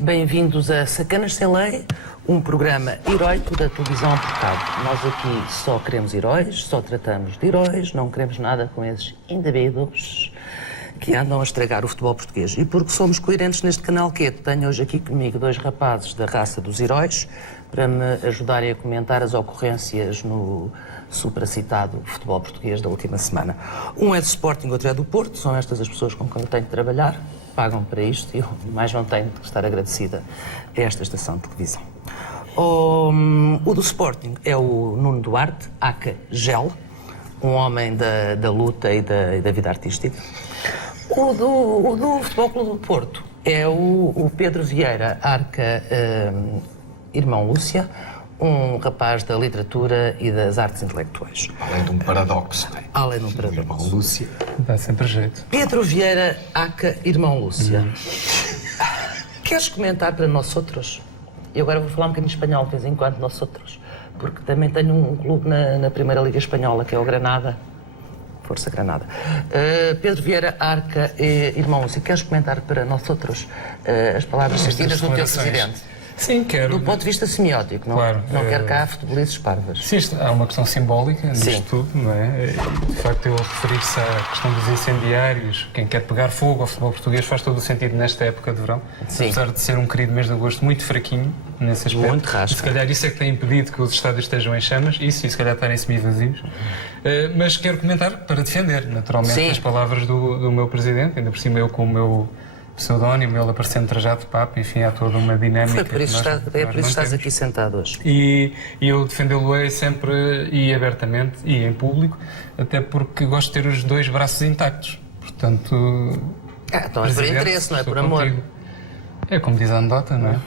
Bem-vindos a Sacanas Sem Lei, um programa heroico da televisão por cabo. Nós aqui só queremos heróis, só tratamos de heróis, não queremos nada com esses indivíduos que andam a estragar o futebol português. E porque somos coerentes neste canal que tenho hoje aqui comigo dois rapazes da raça dos heróis para me ajudarem a comentar as ocorrências no supracitado futebol português da última semana. Um é do Sporting, outro é do Porto, são estas as pessoas com quem eu tenho de trabalhar, pagam para isto e eu mais não tenho de estar agradecida a esta estação de televisão. O do Sporting é o Nuno Duarte, aka Gel, um homem da luta e da vida artística. O do Futebol Clube do Porto é o Pedro Vieira, arca irmão Lúcia, um rapaz da literatura e das artes intelectuais. Além de um paradoxo. Além de um paradoxo. Irmão Lúcia. Dá sempre jeito. Pedro Vieira, aka irmão Lúcia. Queres comentar para nós outros? E agora vou falar um bocadinho espanhol de vez em quando, nós outros. Porque também tenho um clube na Primeira Liga Espanhola, que é o Granada. Força Granada. Pedro Vieira, arca irmão Lúcia. Queres comentar para nós outros as palavras certinhas do teu presidente? Sim, quero. Do ponto de vista semiótico, não, Claro, não quero cá futebolices parvas. Sim, há uma questão simbólica nisto Sim. tudo, não é? De facto, ele referir-se à questão dos incendiários, quem quer pegar fogo ao futebol português faz todo o sentido nesta época de verão. Sim. Apesar de ser um querido mês de agosto muito fraquinho nesse aspecto. Muito rasca. E se calhar isso é que tem impedido que os estádios estejam em chamas, isso e se calhar estarem semi-vazios. Mas quero comentar para defender, naturalmente, Sim. as palavras do meu presidente, ainda por cima eu com o meu pseudónimo, ele aparecendo trajado de Papa, enfim, há toda uma dinâmica. É por isso que estás aqui sentado hoje. E eu defendê-lo-ei sempre e abertamente e em público, até porque gosto de ter os dois braços intactos. Portanto. Então é por Presidente, interesse, não é estou por amor. contigo. É como diz a anedota, não é?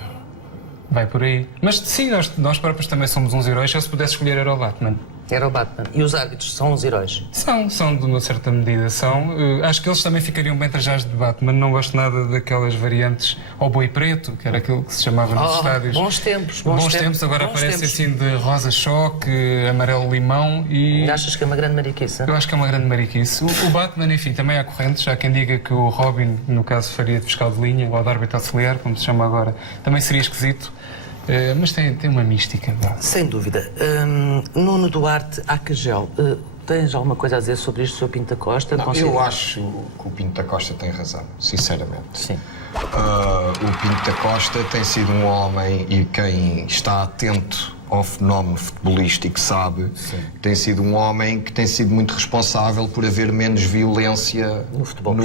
Vai por aí. Mas sim, nós próprios também somos uns heróis. Se eu pudesse escolher, era o Batman. Era o Batman. E os árbitros são os heróis? São de uma certa medida, são. Acho que eles também ficariam bem trajados de Batman. Não gosto nada daquelas variantes ao boi preto, que era aquilo que se chamava nos estádios. Bons tempos. Bons tempos, agora aparece assim de rosa-choque, amarelo-limão e... Achas que é uma grande mariquice? Eu acho que é uma grande mariquice. O Batman, enfim, também há correntes. Há quem diga que o Robin, no caso, faria de fiscal de linha ou de árbitro auxiliar, como se chama agora. Também seria esquisito. Mas tem uma mística. Sem dúvida. Nuno Duarte, Acagel, tens alguma coisa a dizer sobre isto, Sr. Pinto da Costa? Não, eu acho que o Pinto da Costa tem razão, sinceramente. Sim. O Pinto da Costa tem sido um homem, e quem está atento ao fenómeno futebolístico sabe, tem sido um homem que tem sido muito responsável por haver menos violência no futebol.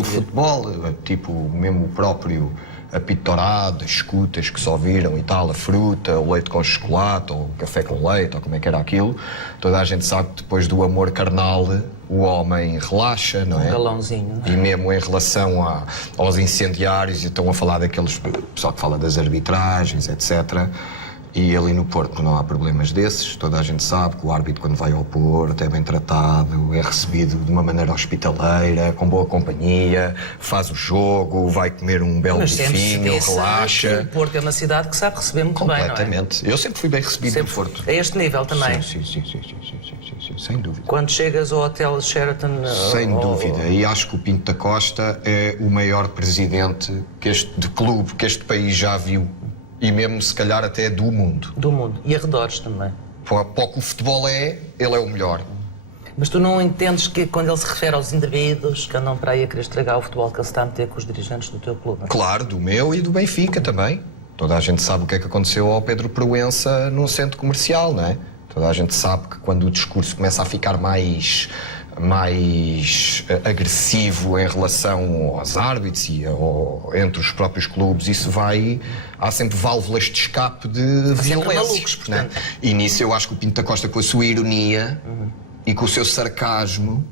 Tipo, mesmo o próprio apito dourado, as escutas que só viram e tal, a fruta, o leite com chocolate, ou o café com leite, ou como é que era aquilo. Toda a gente sabe que depois do amor carnal o homem relaxa, não é? Um galãozinho, não é? E mesmo em relação aos incendiários, e estão a falar daqueles pessoal que fala das arbitragens, etc. E ali no Porto não há problemas desses. Toda a gente sabe que o árbitro, quando vai ao Porto, é bem tratado, é recebido de uma maneira hospitaleira, com boa companhia, faz o jogo, vai comer um belo bifinho, relaxa. O Porto é uma cidade que sabe receber muito bem, não é? Completamente. Eu sempre fui bem recebido no Porto. A este nível também? Sim, sem dúvida. Quando chegas ao Hotel Sheraton... Sem dúvida. E acho que o Pinto da Costa é o maior presidente de clube que este país já viu. E mesmo, se calhar, até do mundo. Do mundo. E arredores também. Para o que o futebol é, ele é o melhor. Mas tu não entendes que, quando ele se refere aos indivíduos que andam para aí a querer estragar o futebol, que ele se está a meter com os dirigentes do teu clube? Claro, do meu e do Benfica também. Toda a gente sabe o que é que aconteceu ao Pedro Proença num centro comercial, não é? Toda a gente sabe que quando o discurso começa a ficar mais agressivo em relação aos árbitros e entre os próprios clubes, há sempre válvulas de escape de violência. Malucos, portanto. Né? E nisso eu acho que o Pinto da Costa, com a sua ironia e com o seu sarcasmo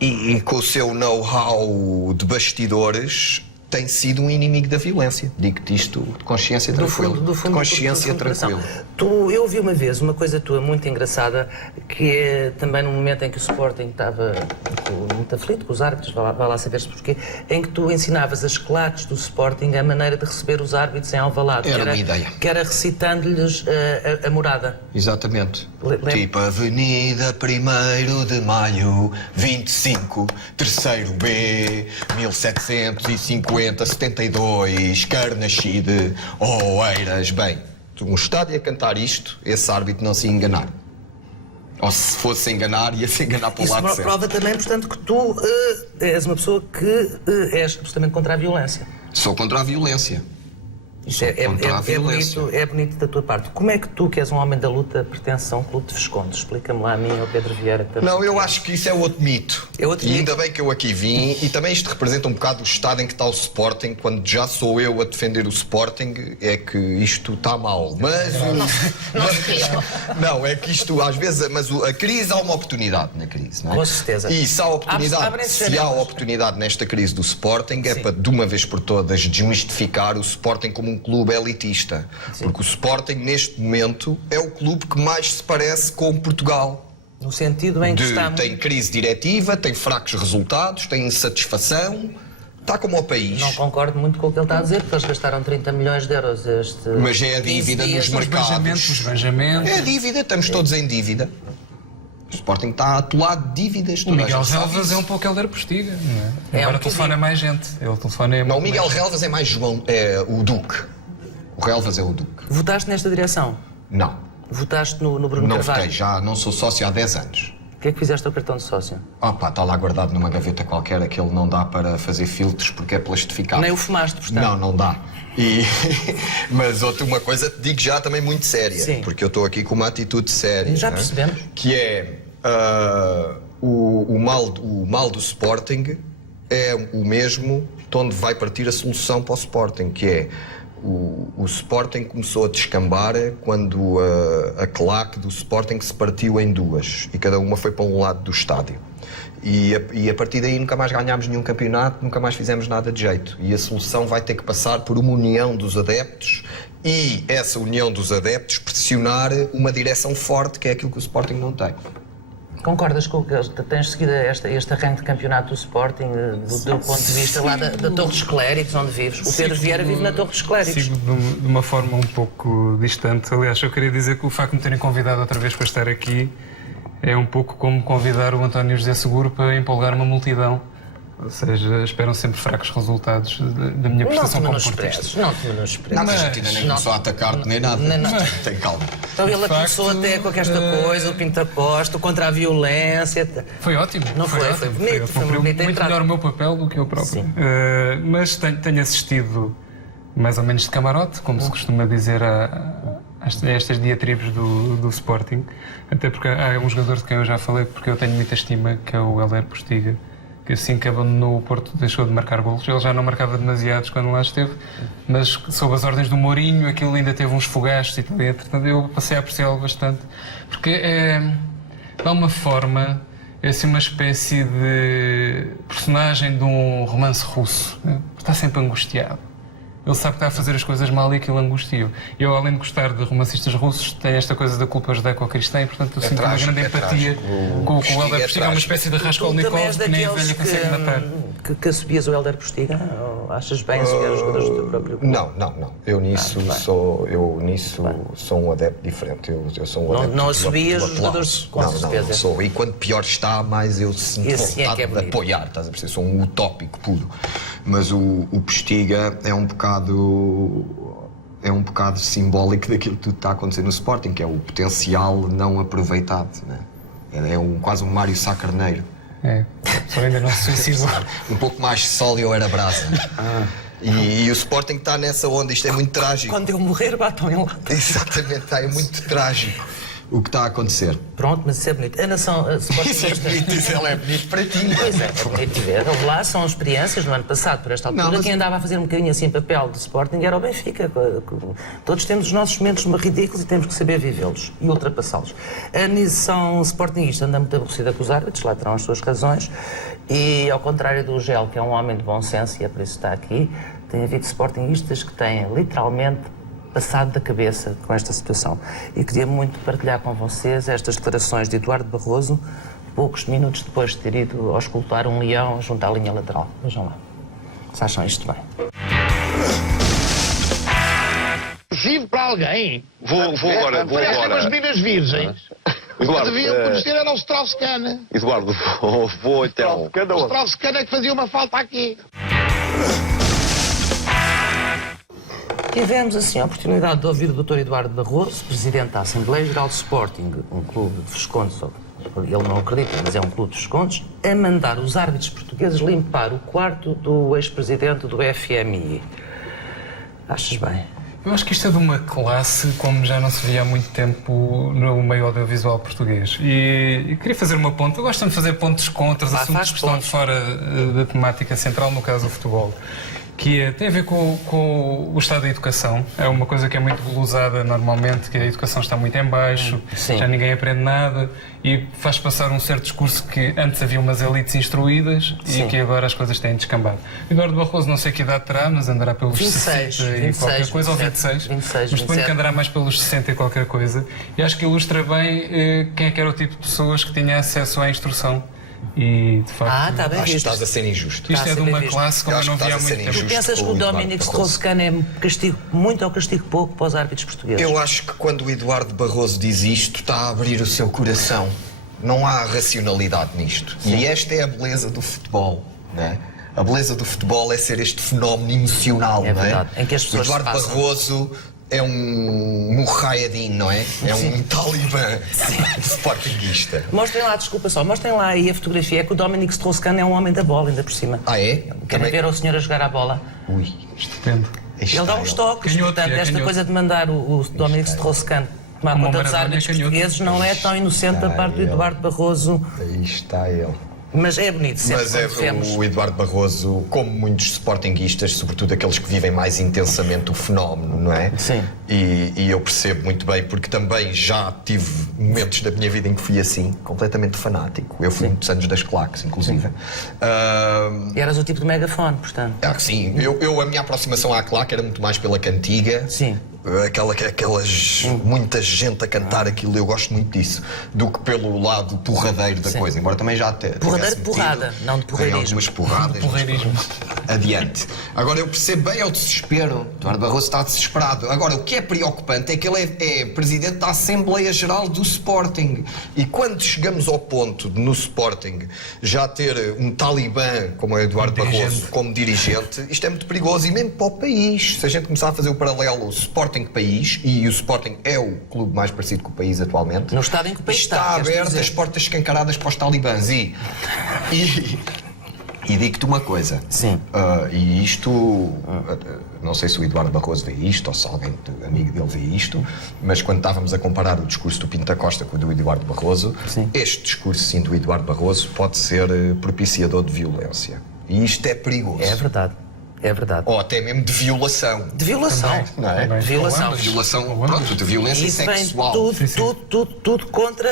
e com o seu know-how de bastidores, tem sido um inimigo da violência. Digo-te isto de consciência tranquila. Do fundo, de consciência tranquila. Eu ouvi uma vez uma coisa tua muito engraçada, que é também no momento em que o Sporting estava muito aflito com os árbitros, vai lá saber-se porquê, em que tu ensinavas as claques do Sporting a maneira de receber os árbitros em Alvalade. Era uma ideia. Que era recitando-lhes a morada. Exatamente. Tipo Avenida 1º de Maio, 25, 3º B, 1750. 50, 72, Carnaxide, Oeiras, bem, um estádio a cantar isto, esse árbitro não se ia enganar. Ou se fosse enganar, ia-se enganar para o lado certo. Prova também, portanto, que tu és uma pessoa que és absolutamente contra a violência. Sou contra a violência. Isso é bonito da tua parte. Como é que tu, que és um homem da luta, pertences a um clube de Visconde? Explica-me lá a mim, ao Pedro Vieira. Não, eu acho que isso é outro mito. É outro e mito. ainda bem que eu aqui vim, e também isto representa um bocado o estado em que está o Sporting, quando já sou eu a defender o Sporting, é que isto está mal. Mas não, é que isto às vezes, mas a crise, há uma oportunidade na crise, não é? Com certeza. E se há oportunidade nesta crise do Sporting, é para de uma vez por todas desmistificar o Sporting como um clube elitista. Sim. Porque o Sporting neste momento é o clube que mais se parece com Portugal. No sentido em que tem crise diretiva, tem fracos resultados, tem insatisfação, está como o país. Não concordo muito com o que ele está a dizer, porque eles gastaram 30 milhões de euros mas é a dívida nos mercados. Os benjamentos. É a dívida, estamos todos em dívida. O Sporting está atolado de dívidas. O Miguel Relvas é um pouco Hélder Postiga, não é? Agora telefona mais gente. Ele telefona não, o Miguel Relvas é mais João, é o Duque. O Relvas é o Duque. Votaste nesta direção? Não. Votaste no Bruno Carvalho? Não votei, já não sou sócio há 10 anos. O que é que fizeste ao cartão de sócio? Está lá guardado numa gaveta qualquer, aquele não dá para fazer filtros porque é plastificado. Nem o fumaste, portanto? Não dá. Mas uma coisa te digo já também muito séria. Sim. Porque eu estou aqui com uma atitude séria. Já percebemos. Que é o mal do Sporting é o mesmo de onde vai partir a solução para o Sporting, que é o Sporting começou a descambar quando a claque do Sporting se partiu em duas e cada uma foi para um lado do estádio. E a partir daí nunca mais ganhámos nenhum campeonato, nunca mais fizemos nada de jeito. E a solução vai ter que passar por uma união dos adeptos e essa união dos adeptos pressionar uma direção forte, que é aquilo que o Sporting não tem. Concordas com o que tens seguido este arranque de campeonato do Sporting, do teu ponto de vista lá da Torre dos Clérigos, onde vives? O Pedro Vieira vive na Torre dos Clérigos. Sigo de uma forma um pouco distante. Aliás, eu queria dizer que o facto de me terem convidado outra vez para estar aqui é um pouco como convidar o António José Seguro para empolgar uma multidão. Ou seja, esperam sempre fracos resultados da minha prestação como portista. Não te menosprezes. Nada, a Argentina nem começou a atacar-te nem nada. Tem calma. Então ele começou até com esta coisa, o Pinto Costa, contra a violência. Foi ótimo. Não foi bonito. Foi bonito. Muito melhor o meu papel do que eu próprio. Mas tenho assistido mais ou menos de camarote, como se costuma dizer, a estas diatribes do Sporting. Até porque há um jogador de quem eu já falei, porque eu tenho muita estima, que é o Hélder Postiga, que assim que abandonou o Porto deixou de marcar golos. Ele já não marcava demasiados quando lá esteve, mas sob as ordens do Mourinho aquilo ainda teve uns fogastos e tudo. Entretanto, eu passei a apreciá-lo bastante, porque dá uma forma, é assim uma espécie de personagem de um romance russo, né? Está sempre angustiado. Ele sabe que está a fazer as coisas mal e aquilo angustia-o. Eu, além de gostar de romancistas russos, tenho esta coisa da culpa judaico-cristã e, portanto, eu sinto uma grande empatia com o Hélder Postiga. É uma espécie de Raskolnikov que nem a velha consegue matar. Que assobias o Hélder Postiga? Ou achas bem assobiar os jogadores do teu próprio clube? Não. Eu nisso sou um adepto diferente. Eu sou um adepto não assobias os jogadores com certeza. Não sou. E quanto pior está, mais eu sinto vontade de apoiar. Estás a perceber? Sou um utópico puro. Mas o Postiga é um bocado simbólico daquilo que está a acontecer no Sporting, que é o potencial não aproveitado, né? Quase um Mário Sá Carneiro. Só ainda não se suicidou. Um pouco mais sol e eu era brasa. E o Sporting está nessa onda, isto é muito trágico. Quando eu morrer, batam em lá. Exatamente, é muito trágico o que está a acontecer. Pronto, mas isso é bonito. A nação Isso é bonito, isso é bonito para ti. Pois é bonito ver. Lá são experiências no ano passado, por esta altura, quem andava a fazer um bocadinho assim papel de Sporting era o Benfica. Todos temos os nossos momentos ridículos e temos que saber vivê-los e ultrapassá-los. A nação sportinguista anda muito aborrecida com os árbitros, lá terão as suas razões, e ao contrário do Gel, que é um homem de bom senso e é por isso que está aqui, tem havido sportinguistas que têm literalmente passado da cabeça com esta situação. E queria muito partilhar com vocês estas declarações de Eduardo Barroso, poucos minutos depois de ter ido auscultar um leão junto à linha lateral. Vejam lá. Se acham isto bem. Vivo para alguém. Vou agora. umas meninas virgens. Eduardo, deviam conhecer era o Strauss-Kahn. Eduardo, vou então. O Strauss-Kahn é que fazia uma falta aqui. tivemos assim a oportunidade de ouvir o Dr. Eduardo Barroso, Presidente da Assembleia Geral de Sporting, um clube de Vescontes, ele não acredita, mas é um clube de Vescontes, a mandar os árbitros portugueses limpar o quarto do ex-presidente do FMI. Achas bem? Eu acho que isto é de uma classe como já não se via há muito tempo no meio audiovisual português. E queria fazer uma ponte. Eu gosto de fazer pontos com outros assuntos que estão fora da temática central, no caso do futebol. Que tem a ver com o estado da educação. É uma coisa que é muito glosada normalmente, que a educação está muito em baixo, já ninguém aprende nada e faz passar um certo discurso que antes havia umas elites instruídas e que agora as coisas têm descambado. Eduardo Barroso, não sei que idade terá, mas andará pelos 26, 60 e qualquer coisa, ou 26, mas suponho que andará mais pelos 60 e qualquer coisa. E acho que ilustra bem quem é que era o tipo de pessoas que tinha acesso à instrução. E, de facto, está bem Acho que visto. estás a ser injusto. Isto é de uma classe como eu não via há muito tempo. Tu pensas que o Dominic Strauss-Kahn é castigo muito ou castigo pouco para os árbitros portugueses? Eu acho que quando o Eduardo Barroso diz isto, está a abrir o seu coração. Não há racionalidade nisto. E esta é a beleza do futebol, não é? A beleza do futebol é ser este fenómeno emocional, É não é? verdade, em que as pessoas o Eduardo se passam. Barroso é um murraiadinho, não é? É um talibã sportinguista. Mostrem lá, desculpa só, mostrem lá aí a fotografia. É que o Dominic Strauss-Kahn é um homem da bola, ainda por cima. Ah, é? Querem Também- ver o senhor a jogar a bola? Ui, Depende. aí Ele dá está uns toques, Canhoto, portanto, é esta canhoto. coisa de mandar o Dominic Strauss-Kahn tomar Como o conta dos Maradona é árbitros canhoto. portugueses não é tão inocente da parte do ele. Eduardo Barroso, Aí está ele. mas é bonito sempre Mas é quando vemos. o Eduardo Barroso, como muitos sportinguistas, sobretudo aqueles que vivem mais intensamente o fenómeno, não é? Sim. E eu percebo muito bem, porque também já tive momentos da minha vida em que fui assim, completamente fanático. Eu fui muitos anos das claques, inclusive. E eras o tipo de megafone, portanto. Sim, a minha aproximação à claque era muito mais pela cantiga. Sim. Aquelas muita gente a cantar aquilo, eu gosto muito disso, do que pelo lado porradeiro da coisa, embora também já Porradeiro de porrada, não de porreirismo. algumas porradas. Porreirismo. Adiante. Agora eu percebo bem é o desespero. Eduardo Barroso está desesperado. Agora o que é preocupante é que ele é presidente da Assembleia Geral do Sporting. E quando chegamos ao ponto de no Sporting já ter um talibã como é o Eduardo Barroso como dirigente, isto é muito perigoso e mesmo para o país. Se a gente começar a fazer o paralelo o Sporting país, e o Sporting é o clube mais parecido com o país atualmente, No estado em que o país está queres aberto, dizer. as portas escancaradas para os talibãs. E digo-te uma coisa. Sim. E isto, não sei se o Eduardo Barroso vê isto ou se alguém amigo dele vê isto, mas quando estávamos a comparar o discurso do Pinto da Costa com o do Eduardo Barroso, este discurso sim do Eduardo Barroso pode ser propiciador de violência. E isto é perigoso. É verdade. É verdade. Ou até mesmo de violação. De violação. Não é? Também. Violação. Holandas. Violação, pronto, de violência Isso vem sexual. tudo contra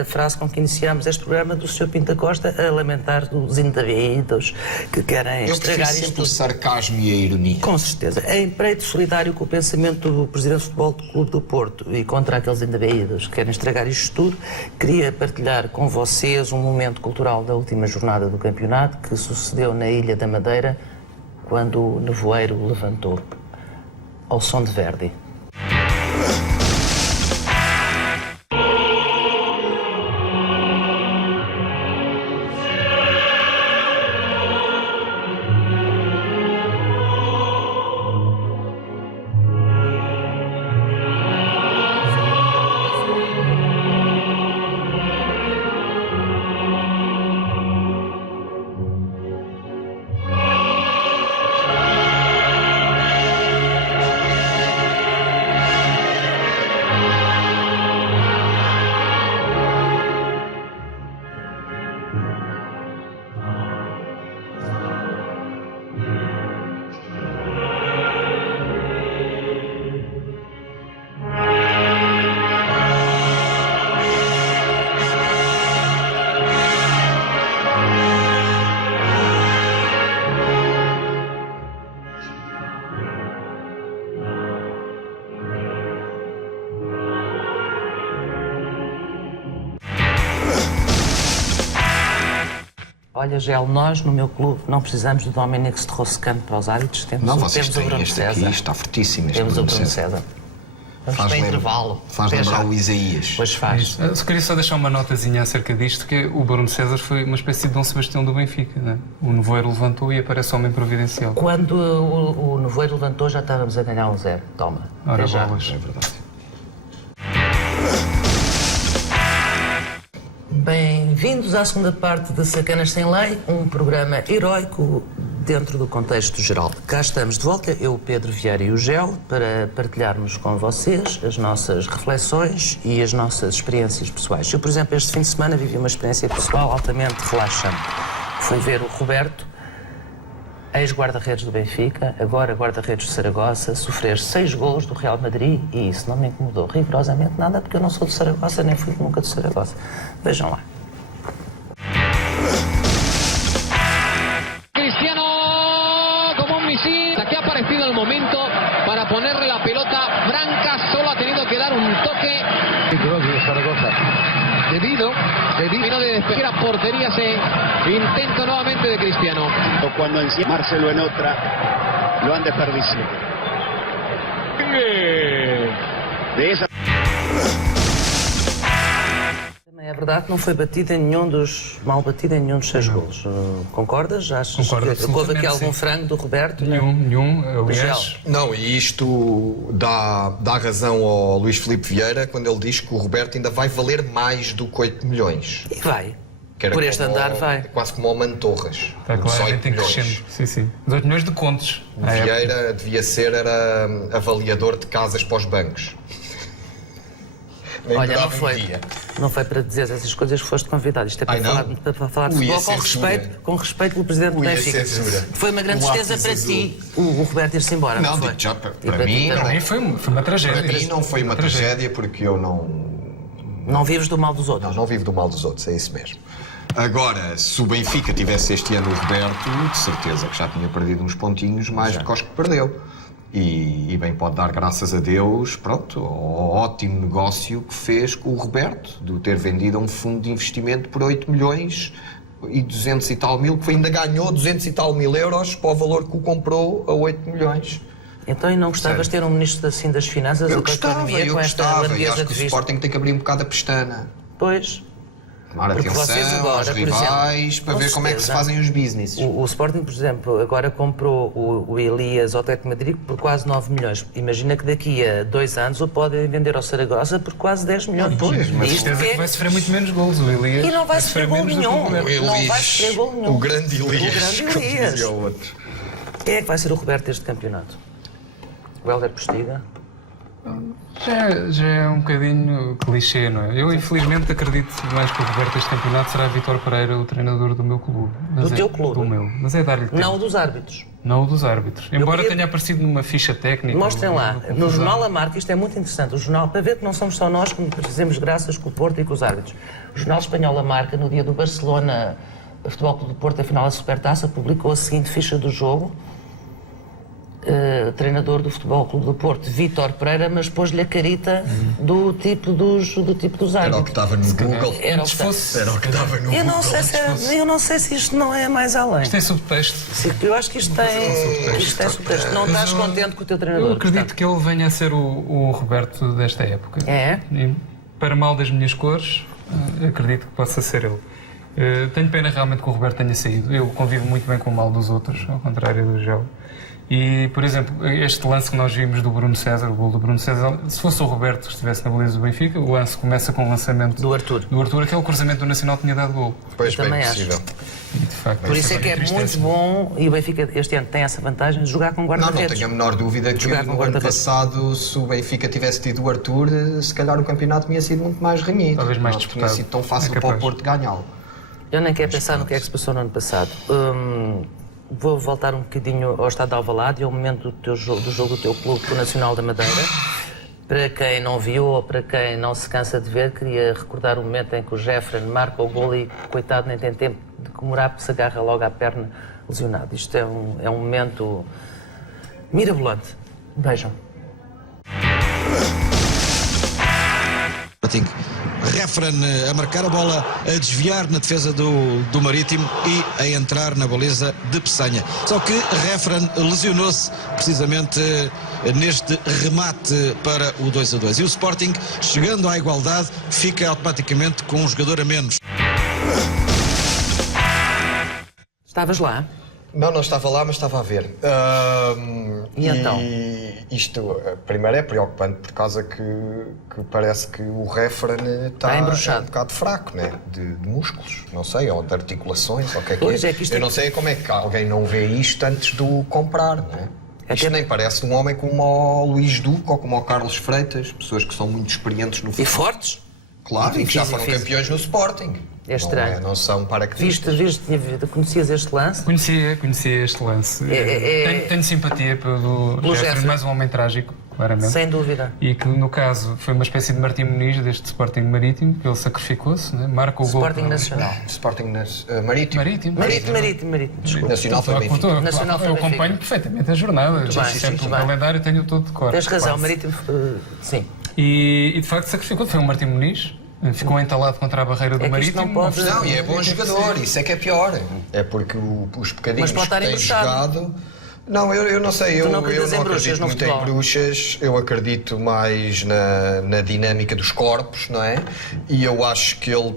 a frase com que iniciámos este programa do Sr. Pinto da Costa a lamentar dos indivíduos que querem Eu estragar prefiro isto sempre o tudo. sarcasmo e a ironia. Com certeza. É empreito solidário com o pensamento do Presidente de Futebol do Clube do Porto e contra aqueles indivíduos que querem estragar isto tudo, queria partilhar com vocês um momento cultural da última jornada do campeonato que sucedeu na Ilha da Madeira quando o nevoeiro levantou ao som de Verdi. Olha, Gel, nós no meu clube não precisamos do Dominic Strauss-Kahn para os árbitros. Temos Não, o, vocês temos o têm Bruno este César. aqui, está fortíssimo este Temos o Bruno Bruno César. César. Vamos para intervalo. Faz Até lembrar já. o Isaías. Pois faz. Isso. Eu só queria só deixar uma notazinha acerca disto, que o Bruno César foi uma espécie de Dom Sebastião do Benfica, né? O nevoeiro levantou e aparece homem providencial. Quando o nevoeiro levantou, já estávamos a ganhar 1-0. Toma. Ora, Até já. bolas. É verdade. Bem-vindos à segunda parte de Sacanas Sem Lei, um programa heroico dentro do contexto geral. Cá estamos de volta, eu, o Pedro Vieira e o Gel, para partilharmos com vocês as nossas reflexões e as nossas experiências pessoais. Eu, por exemplo, este fim de semana vivi uma experiência pessoal altamente relaxante. Fui ver o Roberto, ex-guarda-redes do Benfica, agora guarda-redes de Saragossa, sofrer 6 golos do Real Madrid e isso não me incomodou rigorosamente nada porque eu não sou de Saragossa, nem fui nunca de Saragossa. Vejam lá. Cristiano como un misil. Aquí ha aparecido el momento para ponerle la pelota franca. Solo ha tenido que dar un toque. Vino de despejar a portería. Intento nuevamente de Cristiano. Cuando encima Marcelo en otra lo han desperdiciado. De esa Também é verdade que não foi batido em nenhum dos... mal batido em nenhum dos 6 golos. Concordas? Achas Concordo que houve absolutamente, aqui algum sim. frango do Roberto? Nenhum, aliás. Gel. Não, e isto dá razão ao Luís Filipe Vieira quando ele diz que o Roberto ainda vai valer mais do que 8 milhões. E vai. Que era Por este como andar vai. Quase como o Mantorras. Está claramente em crescendo. Sim. 18 milhões de contos. O Vieira devia ser era avaliador de casas para os bancos. Nem Olha, dava não um foi. dia. Não foi para dizer essas coisas que foste convidado. Isto é para, Ai, não? falar de Ui, futebol essa é censura. com respeito pelo presidente do Ui, Benfica. essa é censura. Foi uma grande Um tristeza lápis para azul. ti o Roberto ir-se embora. Não, foi? digo já, E para mim ti não. também. Aí foi uma tragédia. Para mim não foi uma tragédia porque eu Não vives do mal dos outros. não vivo do mal dos outros, é isso mesmo. Agora, se o Benfica tivesse este ano o Roberto, de certeza que já tinha perdido uns pontinhos mais do que os que perdeu. E bem pode dar graças a Deus, pronto, ao ótimo negócio que fez com o Roberto, de o ter vendido a um fundo de investimento por 8 milhões e 200 e tal mil, que ainda ganhou 200 e tal mil euros para o valor que o comprou a 8 milhões. Então, e não gostavas de ter um ministro assim das finanças Eu ou da economia com esta gostava, e largueza acho de que o vista? Sporting tem que abrir um bocado a pestana. Pois. Tomar Porque vocês atenção agora, aos por rivais, exemplo, para com ver como é que se certeza, fazem os business. O Sporting, por exemplo, agora comprou o Elias ao Atlético de Madrid por quase 9 milhões. Imagina que daqui a 2 anos o podem vender ao Saragossa por quase 10 milhões. Pois, mas Isto Certeza é- que vai sofrer muito menos golos, o Elias. E não vai sofrer gol menos do que o nenhum. Roberto. Não vai sofrer gol nenhum. O grande Elias, O grande como Elias. dizia o outro. Quem é que vai ser o Roberto deste campeonato? O Hélder Postiga? Já é um bocadinho clichê, não é? Eu, infelizmente, acredito mais que o Roberto deste campeonato será Vítor Pereira, o treinador do meu clube. Mas Do é, teu clube? Do meu. Mas é dar-lhe tempo. Não o dos árbitros. Não o dos árbitros. Embora queria- tenha aparecido numa ficha técnica. Mostrem lá. uma No confusão. Jornal A Marca, isto é muito interessante. O jornal, para ver que não somos só nós que fazemos graças com o Porto e com os árbitros. O Jornal Espanhol A Marca, no dia do Barcelona Futebol Clube do Porto, a final da Supertaça, publicou a seguinte ficha do jogo. Treinador do Futebol Clube do Porto, Vítor Pereira, mas pôs-lhe a carita do tipo dos Era o árbitros. que estava no Google. Era o Antes que fosse. Era o que estava no eu não, Google. sei eu não sei se isto não é mais além. Isto é subtexto. Eu acho que isto é subtexto. Não estás contente com o teu treinador? Eu acredito portanto. que ele venha a ser o Roberto desta época. É? E, para mal das minhas cores, acredito que possa ser ele. Tenho pena realmente que o Roberto tenha saído. Eu convivo muito bem com o mal dos outros, ao contrário do Gel. E, por exemplo, este lance que nós vimos do Bruno César, o gol do Bruno César, se fosse o Roberto que estivesse na baliza do Benfica, o lance começa com o lançamento Do Arthur. aquele cruzamento do Nacional tinha dado gol. Pois bem Também acho. possível. E, de facto, Por isso é que é entristece-me. muito bom, e o Benfica este ano tem essa vantagem de jogar com Não guarda-redes. tenho a menor dúvida que Jogar com no ano guarda-redes. passado, se o Benfica tivesse tido o Arthur, se calhar o campeonato tinha sido muito mais renhido. Talvez mais Não tinha disputado. sido tão fácil É para o capaz. Porto ganhá-lo. Eu nem quero pensar no que é que se passou no ano passado. Vou voltar um bocadinho ao estado de Alvalade e ao momento do jogo do teu clube com o Nacional da Madeira. Para quem não viu ou para quem não se cansa de ver, queria recordar o momento em que o Jeffrey marca o golo e, coitado, nem tem tempo de comemorar porque se agarra logo à perna lesionado. Isto é um momento mirabolante. Vejam. Sporting. Refren a marcar a bola, a desviar na defesa do Marítimo e a entrar na baliza de Peçanha. Só que Refren lesionou-se precisamente neste remate para o 2-2. E o Sporting, chegando à igualdade, fica automaticamente com um jogador a menos. Estavas lá? Não estava lá, mas estava a ver. E então? Isto, primeiro, é preocupante por causa que parece que o Refren está embruxado. um bocado fraco, né? De músculos, não sei, ou de articulações, ou o que é que Pois é. é que isto Eu não sei como é que alguém não vê isto antes de o comprar, não é? Isto nem parece um homem como o Luís Duque ou como o Carlos Freitas, pessoas que são muito experientes no E futebol. fortes? Claro, e que já foram físico. campeões no Sporting. É estranho. Não são paraquedistas. Conhecias este lance? Conhecia este lance. Tenho simpatia pelo Jeffrey, Jeffrey. mais um homem trágico, claramente. Sem dúvida. E que, no caso, foi uma espécie de Martim Muniz deste Sporting Marítimo, que ele sacrificou-se, né? Marca o gol. Sporting Nacional. Sporting Marítimo. Marítimo. Desculpa. Nacional foi Benfica. Nacional foi Eu Benfica. acompanho perfeitamente a jornada. bem, Sempre muito o bem. calendário tenho todo de cor. Tens razão, Quase. Marítimo. Sim. E de facto sacrificou-se. Foi o Martim Muniz. Ficou entalado contra a barreira do É que isto Marítimo. não pode- Não, e é bom jogador, isso é que é pior. É porque os bocadinhos Mas pode que estar têm embruxado. jogado... Não, eu não sei, eu não não acreditas em bruxas acredito no muito em futebol? bruxas, eu acredito mais na dinâmica dos corpos, não é? E eu acho que ele,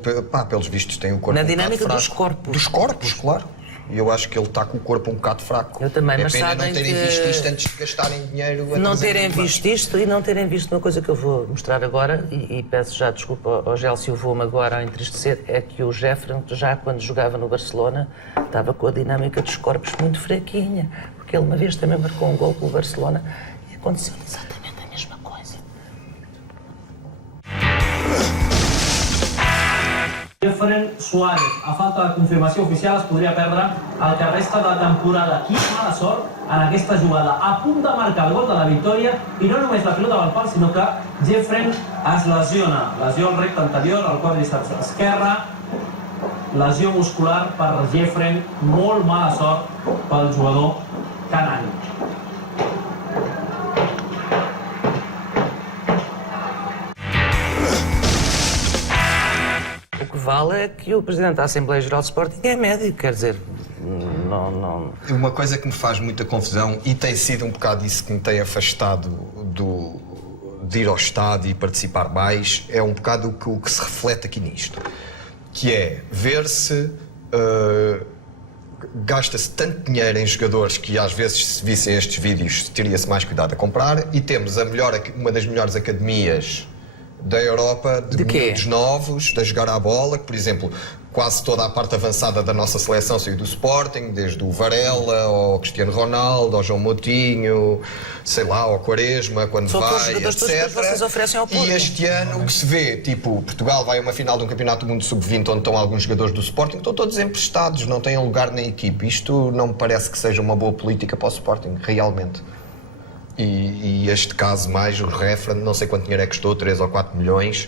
pelos vistos, tem o corpo Na um bocado dinâmica dos fraco. corpos? Dos corpos, claro. E eu acho que ele está com o corpo um bocado fraco. Eu também, é mas pena sabem não terem que- visto isto antes de gastarem dinheiro a Não trazer terem muito visto isto e não terem visto uma coisa que eu vou mostrar agora, e peço já desculpa ao Gélcio, vou-me agora a entristecer, é que o Jeffrey, já quando jogava no Barcelona, estava com a dinâmica dos corpos muito fraquinha, porque ele uma vez também marcou um gol com o Barcelona e aconteceu exatamente a mesma coisa. Jeffrey Suárez, a falta de confirmació oficial, es podria perdre el que resta de temporada. Quina mala sort en aquesta jugada. A punt de marcar el gol de la victòria i no només la pilota va al pal, sinó que Jeffrey es lesiona. Lesió al recte anterior, al quadríceps esquerre. Lesió muscular per Jeffrey. Molt mala sort pel jugador canari. O que vale é que o Presidente da Assembleia Geral do Sporting é médico, quer dizer, não... Uma coisa que me faz muita confusão, e tem sido um bocado isso que me tem afastado de ir ao estádio e participar mais, é um bocado o que se reflete aqui nisto. Que é ver-se... gasta-se tanto dinheiro em jogadores que às vezes, se vissem estes vídeos, teria-se mais cuidado a comprar, e temos uma das melhores academias da Europa, de quê? miúdos novos, a jogar à bola, que, por exemplo, quase toda a parte avançada da nossa seleção saiu do Sporting, desde o Varela, ao Cristiano Ronaldo, ao João Moutinho, sei lá, ao Quaresma, quando São todos vai, jogadores todos etc. que vocês oferecem ao Porto. E este ano o que se vê, tipo, Portugal vai a uma final de um campeonato do mundo sub-20 onde estão alguns jogadores do Sporting, estão todos emprestados, não têm lugar na equipe. Isto não me parece que seja uma boa política para o Sporting, realmente. E este caso mais, o Refren, não sei quanto dinheiro é que custou, 3 ou 4 milhões,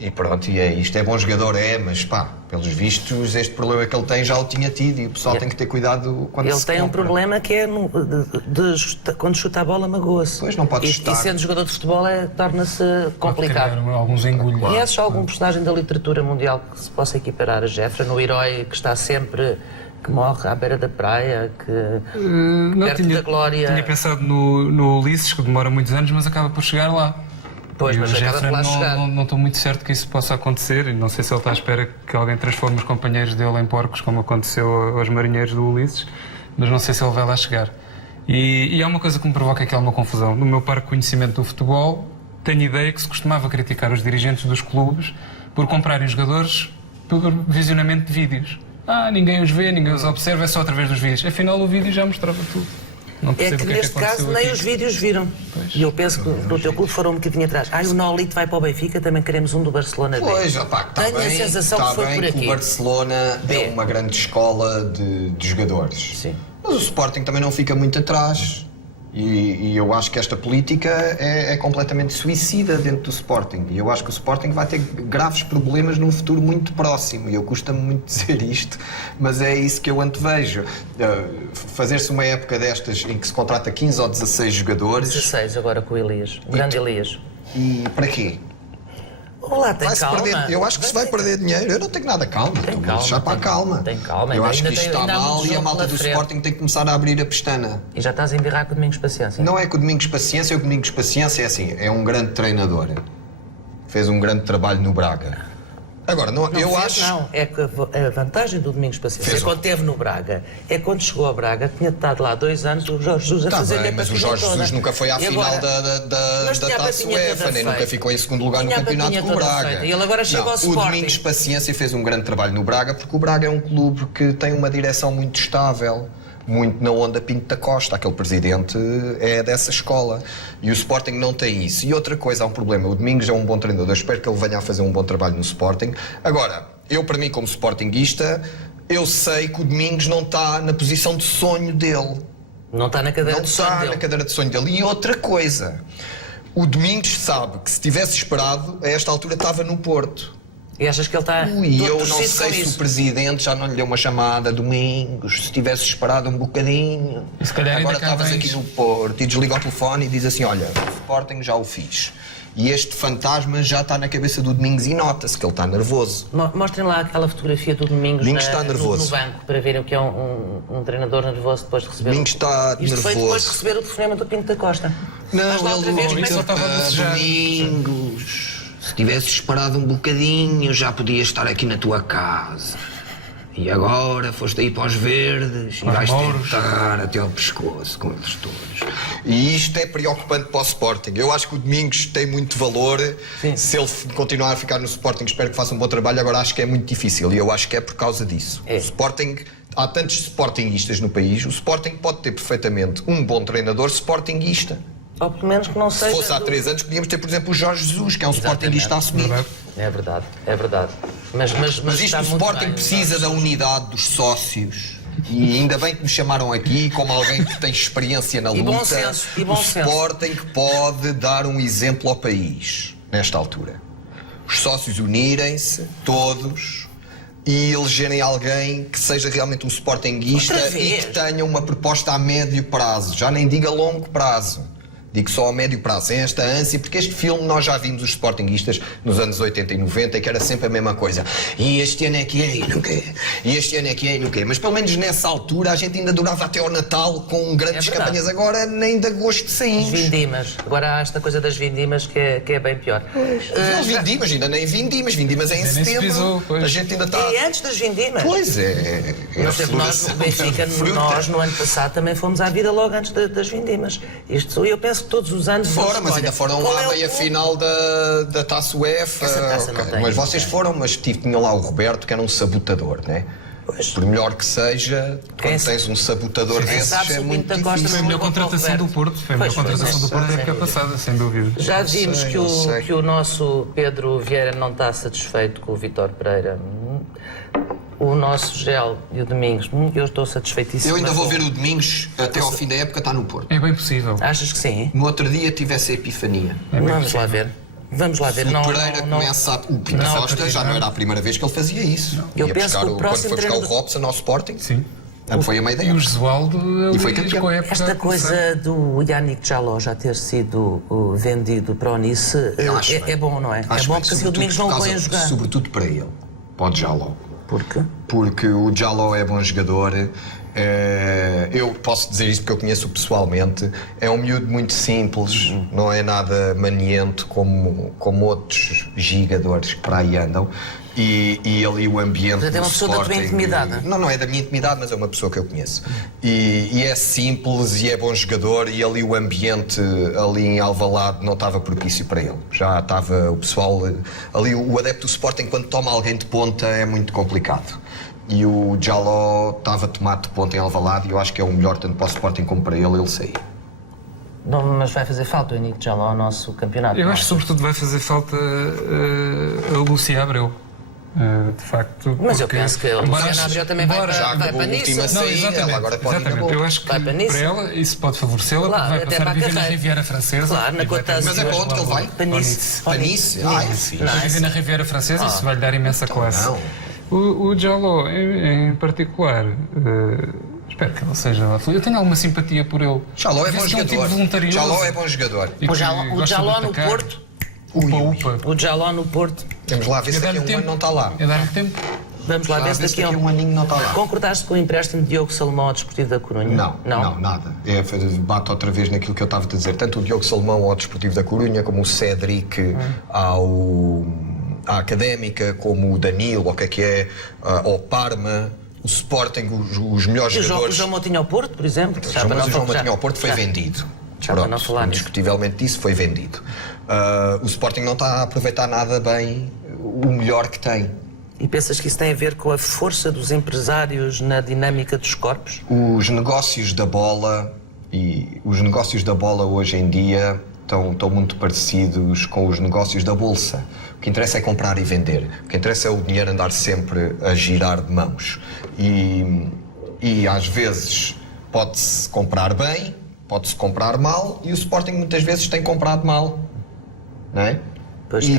e pronto, e é isto. É bom jogador, mas pá, pelos vistos, este problema que ele tem já o tinha tido, e o pessoal tem que ter cuidado quando Ele se tem um compra. problema que é quando chuta a bola magoa-se. Pois, não pode e chutar. sendo jogador de futebol torna-se complicado. Pode criar alguns engulhos. Conheces algum personagem da literatura mundial que se possa equiparar a Jeffrey, no herói que está sempre, que morre à beira da praia, que perto da glória? Tinha pensado no Ulisses, que demora muitos anos, mas acaba por chegar lá. Pois, E mas o acaba Jeffrey por lá chegar. não estou muito certo que isso possa acontecer, e não sei se ele está à espera que alguém transforme os companheiros dele em porcos, como aconteceu aos marinheiros do Ulisses, mas não sei se ele vai lá chegar. E há uma coisa que me provoca aqui alguma confusão. No meu parco conhecimento do futebol, tenho ideia que se costumava criticar os dirigentes dos clubes por comprarem jogadores pelo visionamento de vídeos. Ninguém os vê, ninguém os observa, é só através dos vídeos. Afinal, o vídeo já mostrava tudo. Não É percebo que o neste aconteceu caso nem aqui. os vídeos viram. Pois. E eu penso que no teu clube foram um bocadinho atrás. O Nolito vai para o Benfica, também queremos um do Barcelona B. Pois, opá, está Tenho bem, a sensação está que foi bem por que aqui. o Barcelona B. é uma grande escola de jogadores. Sim. Mas o Sporting também não fica muito atrás. E eu acho que esta política é completamente suicida dentro do Sporting. E eu acho que o Sporting vai ter graves problemas num futuro muito próximo. E eu custa-me muito dizer isto, mas é isso que eu antevejo. Fazer-se uma época destas em que se contrata 15 ou 16 jogadores. 16 agora com o Elias, o grande Elias. E para quê? Olá, tem Vai-se calma. perder, eu acho que se vai perder dinheiro. Eu não tenho nada calma. Estou a deixar para a calma. Tem calma. Eu acho que Ainda isto tem- está ainda há mal muito e a jogo malta pela do frente. Sporting tem que começar a abrir a pestana. E já estás a embirrar com o Domingos Paciência. Não é que o Domingos Paciência, o Domingos Paciência é assim, é um grande treinador. Fez um grande trabalho no Braga. Agora, não, eu fez, acho... Não, é que a vantagem do Domingos Paciência Fez é quando esteve no Braga. É quando chegou ao Braga, tinha estado lá 2 anos, o Jorge Jesus a Tá fazer-lhe bem, a mas o patinha Jorge toda. Jesus nunca foi à E final agora? da Mas tinha a Taça patinha toda UEFA, nem nunca feita. ficou em segundo lugar no Tinha a campeonato patinha com o toda Braga. feita. E ele agora chega Não, ao o Sporting. Domingos Paciência fez um grande trabalho no Braga, porque o Braga é um clube que tem uma direção muito estável, muito na onda Pinto da Costa. Aquele presidente é dessa escola. E o Sporting não tem isso. E outra coisa, há um problema. O Domingos é um bom treinador. Eu espero que ele venha a fazer um bom trabalho no Sporting. Agora, eu, para mim, como sportinguista, eu sei que o Domingos não está na posição de sonho dele. Não está na cadeira Não de sonho está dele. na cadeira de sonho dele. E outra coisa, o Domingos sabe que se tivesse esperado, a esta altura estava no Porto. E achas que ele está E eu não torcido com sei se isso? o Presidente já não lhe deu uma chamada, Domingos, se tivesse esperado um bocadinho. Se calhar ainda Agora cá estavas vens. aqui no Porto e desliga o telefone e diz assim, olha, o Sporting já o fiz. E este fantasma já está na cabeça do Domingos e nota-se que ele está nervoso. Mostrem lá aquela fotografia do Domingos, Domingos está no nervoso. banco, para verem o que é um treinador nervoso depois de receber... Domingos está Isto foi depois de nervoso. receber o telefonema do Pinto da Costa. Mas lá Não, outra ele vez, não como é que- estava a bocejar. Domingos, se tivesse esperado um bocadinho, já podia estar aqui na tua casa. E agora foste aí para os verdes e vais Mouros. tentar até ao pescoço com eles todos. E isto é preocupante para o Sporting. Eu acho que o Domingos tem muito valor. Sim. Se ele continuar a ficar no Sporting, espero que faça um bom trabalho. Agora acho que é muito difícil e eu acho que é por causa disso. É. O Sporting, há tantos sportinguistas no país, o Sporting pode ter perfeitamente um bom treinador sportinguista. Ou pelo menos que não seja... Se fosse há do- 3 anos, podíamos ter, por exemplo, o Jorge Jesus, que é um sportinguista assumido. Verdade. É verdade, é verdade. Mas Mas isto, está o muito Sporting bem, precisa da unidade dos sócios. E ainda bem que me chamaram aqui como alguém que tem experiência na E luta. bom senso, e bom o senso. Sporting pode dar um exemplo ao país, nesta altura. Os sócios unirem-se, todos, e elegerem alguém que seja realmente um sportinguista Outra e vez. que tenha uma proposta a médio prazo. Já nem diga longo prazo. Digo só a médio prazo, sem esta ânsia, porque este filme nós já vimos os sportinguistas nos anos 80 e 90 e que era sempre a mesma coisa. E este ano é que é e não quer. E este ano é que é e não quer. Mas pelo menos nessa altura a gente ainda durava até ao Natal com grandes É verdade. campanhas. Agora nem de agosto saímos. Vindimas. Agora há esta coisa das vindimas que é bem pior. Não, vindimas, ainda nem vindimas. Vindimas é em Nem se setembro. pisou, pois. A gente ainda está... E antes das vindimas. Pois é. É a Nós, nós, floração no Benfica, da fruta. nós no ano passado também fomos à vida logo antes das vindimas. Isto, eu penso que todos os anos... Fora, mas olha, ainda foram qual lá é à o meia clube? final da Taça UEFA. Essa taça não Ok, tem, mas não vocês tem. foram, mas tinham lá o Roberto, que era um sabotador, né? Pois. Por melhor que seja, Quem quando sabe- tens um sabotador Quem desses, sabe se é o muito Pinto da Costa difícil. Foi a melhor Roberto. contratação do Porto. Foi a melhor Pois foi, contratação do Porto da sem época dúvida. passada, sem dúvida. Já vimos sei, que, eu sei. que o nosso Pedro Vieira não está satisfeito com o Vítor Pereira. O nosso Gel e o Domingos, eu estou satisfeitíssimo. Eu ainda mas vou ver o Domingos, até ao fim da época está no Porto. É bem possível. Achas que sim? No outro dia tive essa epifania. Vamos lá ver. Vamos lá ver. O Pereira começa a... O Pinto Não, Costa já não era a primeira vez que ele fazia isso. Eu Ia penso buscar que o quando próximo foi buscar o treinador- Robson ao Sporting, Sim. foi a meia E ideia. o Jesualdo ali foi campeão. com a época Esta a começar. coisa do Yannick Jaló já ter sido vendido para o Nice Eu acho é bem. bom, não é? Acho É bom bem, porque assim o Domingos não o põe a jogar. Sobretudo para ele. Pode já logo. Porque? Porque o Jaló é bom jogador. Eu posso dizer isto porque eu conheço pessoalmente. É um miúdo muito simples, não é nada maniento como outros gigadores que para aí andam. E ali o ambiente. Portanto, é uma do pessoa da tua Sporting- intimidade? Não é da minha intimidade, mas é uma pessoa que eu conheço. E é simples e é bom jogador. E ali o ambiente, ali em Alvalade, não estava propício para ele. Já estava o pessoal. Ali o adepto do Sporting, quando toma alguém de ponta, é muito complicado. E o Jaló estava tomado de ponta em Alvalade e eu acho que é o melhor tanto para o Sporting como para ele sair. Não, mas vai fazer falta o Yannick Jaló ao nosso campeonato. Eu não acho que é? sobretudo vai fazer falta a Lúcia Abreu. De facto. Mas eu porque- penso que a embora- Luciana Abreu também vai embora- para, Já vai acabou para a última Nice. saída, ela agora pode ir na boa. Eu acho que Vai para Nice. ela isso pode favorecê-la, Claro, porque vai até passar para a a viver na carreira. Riviera Francesa. Claro, na E vai Côte ter- d'Azur. Mas é para onde que ele vai? Para Nice. Para Nice? Ah, é fixe. Vai viver na Riviera Francesa, isso vai lhe dar imensa classe. não. O Jaló, em particular, espero que ele seja. Eu tenho alguma simpatia por ele. Jaló é Vê-se bom que é um tipo jogador. voluntarioso Jaló é bom jogador. e que O gosta de Jaló no atacar. Porto Upa. O Jaló no Porto. Temos lá a ver se daqui a um ano não está lá. É dar-lhe tempo. Vamos lá ver se daqui a um aninho não está lá. Concordaste com o empréstimo de Diogo Salomão ao Desportivo da Corunha? Não, nada. Bato outra vez naquilo que eu estava a dizer. Tanto o Diogo Salomão ao Desportivo da Corunha, como o Cédric à Académica, como o Danilo, ou o que é, ao Parma, o Sporting, os melhores jogadores. O João Moutinho ao Porto, por exemplo? Mas o João Moutinho ao Porto foi vendido. Pronto, indiscutivelmente disso foi vendido. O Sporting não está a aproveitar nada bem o melhor que tem. E pensas que isso tem a ver com a força dos empresários na dinâmica dos corpos? Os negócios da bola hoje em dia estão muito parecidos com os negócios da bolsa. O que interessa é comprar e vender. O que interessa é o dinheiro andar sempre a girar de mãos. E às vezes pode-se comprar bem, pode-se comprar mal, e o Sporting muitas vezes tem comprado mal, não é?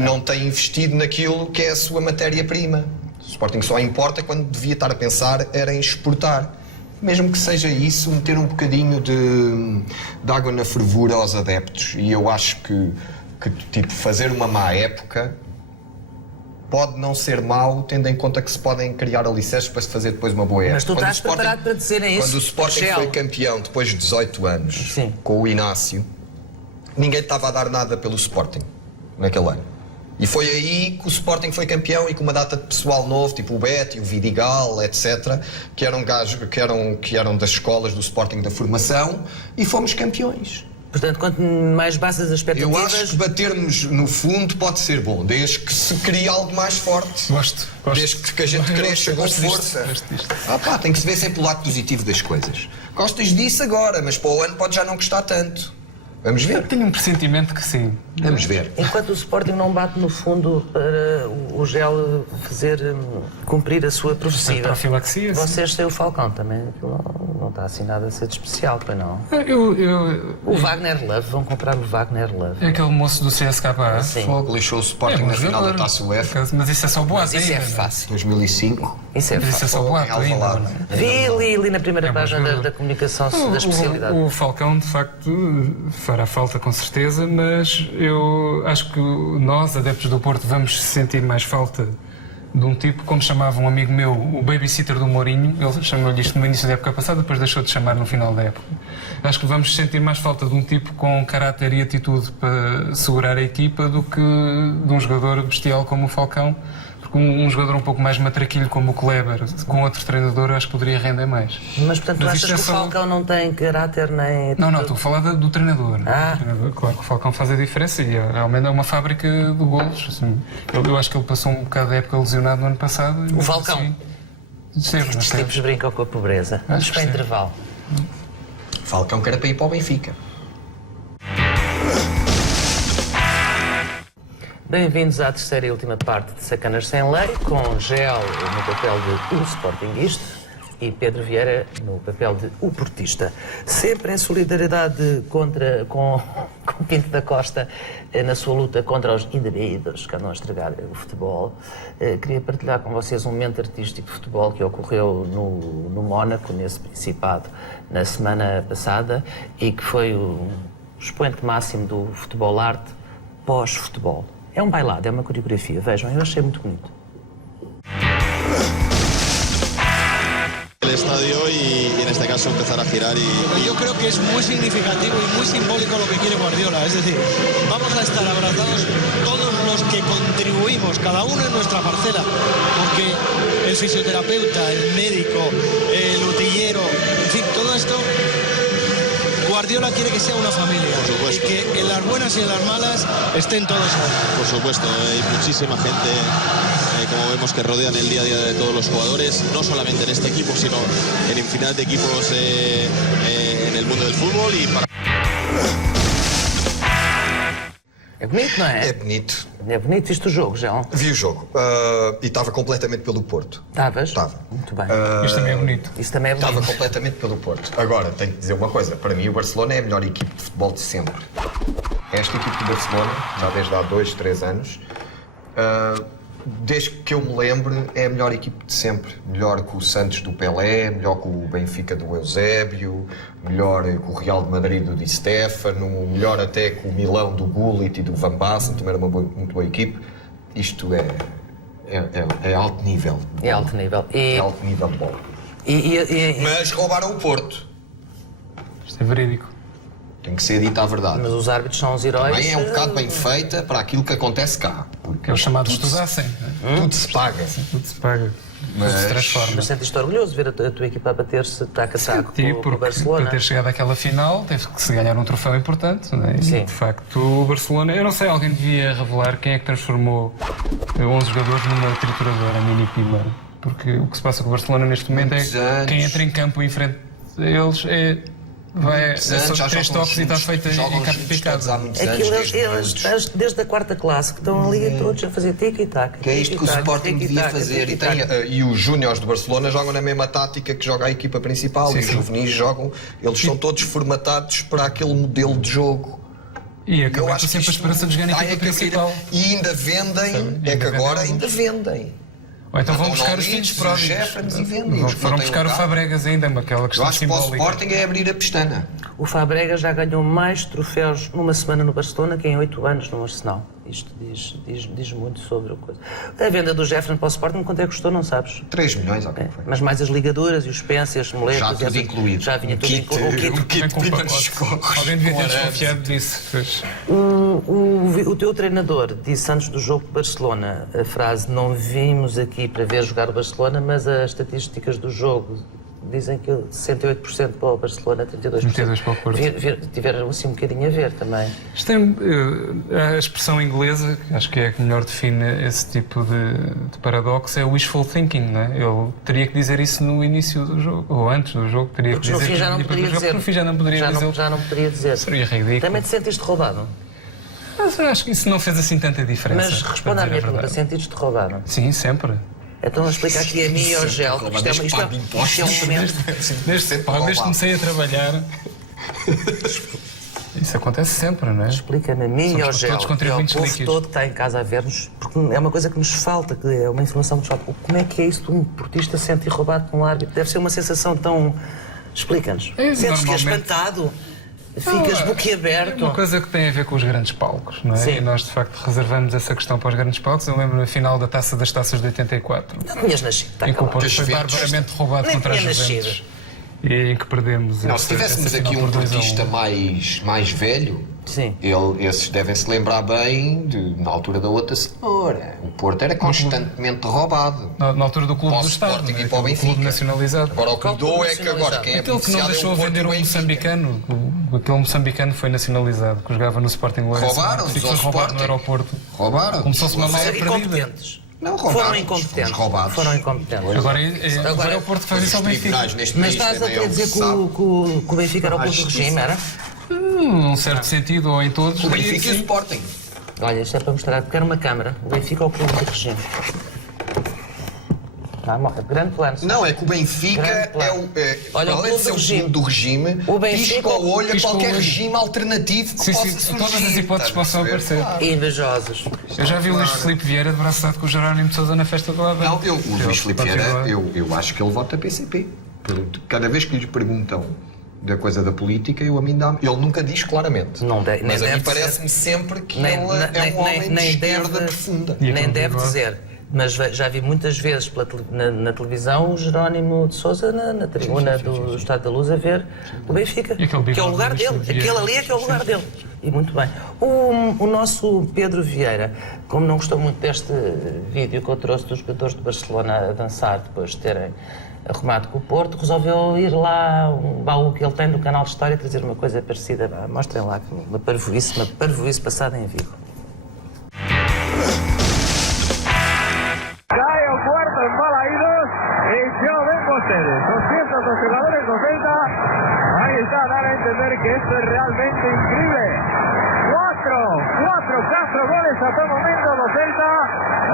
Não tem investido naquilo que é a sua matéria-prima. O Sporting só importa quando devia estar a pensar era em exportar. Mesmo que seja isso, meter um bocadinho de água na fervura aos adeptos. E eu acho que tipo, fazer uma má época pode não ser mau, tendo em conta que se podem criar alicerces para se fazer depois uma boa época. Mas tu estás preparado para dizerem isso? Quando o Sporting foi campeão depois de 18 anos, com o Inácio, ninguém estava a dar nada pelo Sporting naquele ano. E foi aí que o Sporting foi campeão e com uma data de pessoal novo, tipo o Beto, o Vidigal, etc., que eram das escolas do Sporting da formação, e fomos campeões. Portanto, quanto mais baixas as expectativas... Eu acho que batermos no fundo pode ser bom, desde que se crie algo mais forte. Gosto. Desde que a gente cresça com força. Tem que se ver sempre o lado positivo das coisas. Gostas disso agora, mas para o ano pode já não gostar tanto. Vamos ver. Eu tenho um pressentimento que sim. Vamos ver. Enquanto o Sporting não bate no fundo para o GEL cumprir a sua profecia. Profilaxia. Vocês têm o Falcão também. Não está assim nada a ser de especial, pois não? O Wagner Love, vão comprar o Wagner Love. É aquele moço do CSKA. Fogo, lixou o Sporting na final da Taça UEFA. Mas isso é só boato. Isso é fácil. 2005. Isso é fácil. Isso é só boato ainda. Vi ali na primeira página da comunicação da especialidade. O Falcão, de facto, fará falta com certeza, mas eu acho que nós, adeptos do Porto, vamos sentir mais falta de um tipo, como chamava um amigo meu, o babysitter do Mourinho. Ele chamou-lhe isto no início da época passada, depois deixou de chamar no final da época. Acho que vamos sentir mais falta de um tipo com caráter e atitude para segurar a equipa do que de um jogador bestial como o Falcão. Porque um jogador um pouco mais matraquilho como o Kleber, com outro treinador, eu acho que poderia render mais. Mas, portanto, tu achas que o Falcão não tem caráter nem... Não, estou a falar do treinador. Claro que o Falcão faz a diferença e realmente é uma fábrica de golos. Assim. Eu acho que ele passou um bocado da época lesionado no ano passado. O Falcão? Estes tipos brincam com a pobreza. Vamos para intervalo. Falcão que era para ir para o Benfica. Bem-vindos à terceira e última parte de Sacanas Sem Lei, com Gel no papel de o Sportingista e Pedro Vieira no papel de o Portista. Sempre em solidariedade com Pinto da Costa na sua luta contra os indivíduos que andam a estragar o futebol. Queria partilhar com vocês um momento artístico de futebol que ocorreu no Mónaco, nesse Principado, na semana passada, e que foi o expoente máximo do futebol arte pós-futebol. É um bailado, é uma coreografía, vejam, eu achei muito bonito. El estadio y en este caso empezar a girar y... Yo creo que es muy significativo y muy simbólico lo que quiere Guardiola, es decir, vamos a estar abrazados todos los que contribuimos, cada uno en nuestra parcela, porque el fisioterapeuta, el médico, el utillero, en fin, todo esto... Guardiola quiere que sea una familia, por supuesto, y que en las buenas y en las malas estén todos ahí. Por supuesto, hay muchísima gente, como vemos, que rodean el día a día de todos los jugadores, no solamente en este equipo, sino en infinidad de equipos en el mundo del fútbol y para... É bonito, não é? É bonito. É bonito. Viste o jogo, João? Vi o jogo e estava completamente pelo Porto. Estavas? Estava. Muito bem. Isto também é bonito. Isso também é bonito. Estava completamente pelo Porto. Agora, tenho que dizer uma coisa. Para mim, o Barcelona é a melhor equipe de futebol de sempre. Esta equipe do Barcelona, já desde há 2, 3 anos, desde que eu me lembro, é a melhor equipe de sempre. Melhor que o Santos do Pelé, melhor que o Benfica do Eusébio, melhor que o Real de Madrid do Di Stéfano, melhor até que o Milão do Gullit e do Van Basten, também era uma muito boa equipe. Isto é alto nível. É alto nível. É alto nível de bola. Mas roubaram o Porto. Isto é verídico. Tem que ser dita a verdade. Mas os árbitros são os heróis. Também é um bocado bem feita para aquilo que acontece cá. Porque os chamados estudassem. Tudo se paga. Tudo se paga. Tudo se transforma. Mas sentiste orgulhoso de ver a tua equipa a bater-se taco a taco com o Barcelona? Para ter chegado àquela final teve que se ganhar um troféu importante, não é? E, Sim. de facto, o Barcelona, eu não sei, alguém devia revelar quem é que transformou 11 jogadores numa trituradora, mini pima. Porque o que se passa com o Barcelona neste momento é quem entra em campo em frente a eles vai só 3 toques e está feita em campo picado. Aquilo eles desde a 4ª classe que estão ali todos a fazer tic-tac. Que é isto que o Sporting devia fazer. E os júniores do Barcelona jogam na mesma tática que joga a equipa principal. E os juvenis jogam, eles são todos formatados para aquele modelo de jogo. E acabou sempre a esperança de jogar na equipa principal. E ainda vendem, é que agora ainda vendem. Ou então vão buscar os filhos pródigos. Foram buscar o Fabregas ainda, aquela questão simbólica. Eu acho que para o Sporting é abrir a pestana. O Fabregas já ganhou mais troféus numa semana no Barcelona que em 8 anos no Arsenal. Isto diz muito sobre a coisa. A venda do Jeffrey para o Sporting, quanto é que custou, não sabes? 3 milhões, ok. Mas mais as ligaduras e os pensos e as moletas. Já tudo incluído. Já vinha tudo incluído. O kit alguém devia ter desconfiado disso. O teu treinador disse antes do jogo de Barcelona a frase: não vimos aqui para ver jogar o Barcelona, mas as estatísticas do jogo dizem que 68% para o Barcelona, 32% para o Porto. Tiveram assim um bocadinho a ver também. Isto a expressão inglesa, que acho que é a que melhor define esse tipo de paradoxo, é o wishful thinking, não é? Ele teria que dizer isso no início do jogo, ou antes do jogo, teria que dizer que já não poderia dizer. No fim já não poderia dizer. Já não poderia dizer. Seria ridículo. Também te sentiste roubado? Mas eu acho que isso não fez assim tanta diferença. Mas responda à minha pergunta, sentiste roubado? Sim, sempre. Então explica aqui a mim e ao Gel. Isto é um momento. Desde que comecei a trabalhar. Isso acontece sempre, não é? Explica-me a mim e ao Gel. Todos contribuintes líquidos. O povo todo que está em casa a ver-nos, porque é uma coisa que nos falta, que é uma informação que nos falta. Como é que é isso de um portista se sentir roubado por um árbitro? Deve ser uma sensação tão. Explica-nos. Sentes que é espantado? Ficas boquiaberto. É uma coisa que tem a ver com os grandes palcos, não é? Sim. E nós, de facto, reservamos essa questão para os grandes palcos. Eu lembro na final da Taça das Taças de 84. Não tinhas nascido. Em que o Porto foi barbaramente roubado contra a Juventus. E em que perdemos. Não, se tivéssemos aqui um portista mais velho, sim, esses devem-se lembrar bem na altura da outra cenoura. O Porto era constantemente roubado. Na altura do Clube do Estado, e para o Benfica. Clube nacionalizado. Agora o que mudou é que agora quem é aquele que não deixou vender um moçambicano, aquele moçambicano foi nacionalizado, que jogava no Sporting Leite. Roubaram-nos ao foi roubado no aeroporto. Roubaram. Começou-se uma mala perdida. Não, roubaram. Foram incompetentes. Foram incompetentes. Agora é o Porto que faz isso ao Benfica. Mas estás a querer dizer que o Benfica era o povo do regime, era? Num certo sentido, ou em todos. O Benfica e o Sporting. Olha, isto é para mostrar, porque era uma câmara. O Benfica é o povo do regime. Grande plano. Não, é que o Benfica olha, além de ser o clube do regime, pisca o olho a qualquer regime alternativo que possa surgir. Todas as hipóteses possam aparecer. Invejosos. Eu já vi o Luís Filipe Vieira de braço dado com o Jerónimo de Sousa na festa do Lava. Não, o Luís Filipe Vieira, eu acho que ele vota PCP. Cada vez que lhe perguntam da coisa da política, ele nunca diz claramente. Mas a mim parece-me sempre que ele é um homem de esquerda profunda. Nem deve dizer. Mas já vi muitas vezes na televisão o Jerónimo de Sousa na tribuna do Estado da Luz a ver o Benfica, que é o lugar dele. Aquele ali é que é o lugar dele. E muito bem. O nosso Pedro Vieira, como não gostou muito deste vídeo que eu trouxe dos jogadores de Barcelona a dançar depois de terem arrumado com o Porto, resolveu ir lá, um baú que ele tem do canal de História, trazer uma coisa parecida. Mostrem lá, uma parvoíce passada em Vigo. Que esto es realmente increíble. Cuatro goles hasta el momento do Celta.